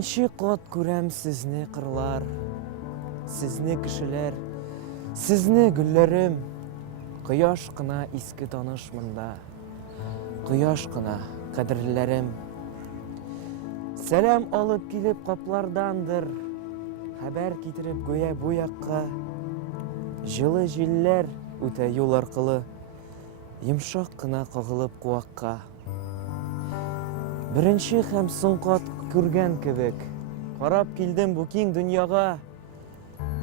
Беренче кат күрәм сезне кырлар, сезне кешеләр, сезне гөлләрем. Кояш кына иске таныш монда, кояш кына кадерләрем. Сәлам алып килеп каплардандыр, хәбәр китереп гүя бу якка. Җылы җилләр үтә юл аркылы, йомшак кына кагылып куакка. Беренче һәм соң кат күргән кебек, карап килдем бу киң дөньяга.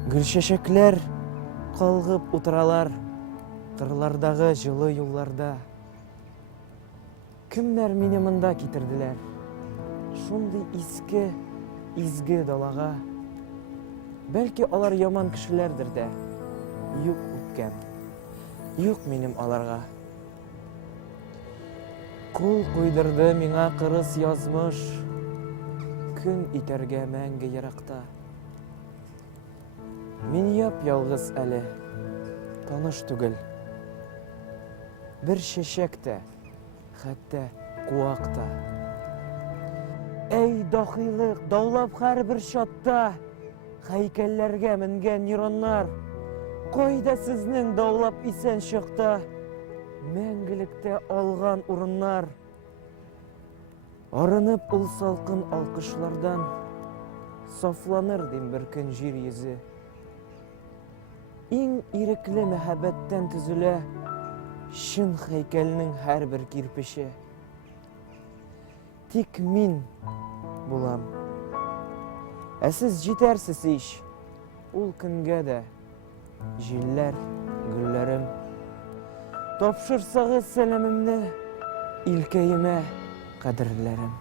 Гөлчәчәкләр калгып утыралар, кырлардагы җылы юлларда. Кемнәр мине монда китерделәр? Шундый иске, изге далага. Бәлки алар яман кешеләрдер дә. Юк үткән, юк минем аларга. Кул куйдырды миңа кырыс язмыш, күн итәргә мәңге еракта. Мин яп-ялгыз әле, таныш түгел. Бер чәчәк тә, хәтта куак та. Әй дахилык, даулап һәрбер чатта, һәйкәлләргә менгән нейроннар. Кайда сезнең даулап исән чакта, мәңгелектә алган урыннар. Арынып ул салкын алкышлардан, сафланыр дим бер көн җир йөзе. Иң ирекле мәхәббәттән төзелә чын һәйкәлнең һәрбер кирпеше. Тик мин булам. Ә сез җитәрсез ич, ул көнгә дә, җилләр, гөлләрем. Тапшырсагыз сәламемне, илкәемә кадерләрем.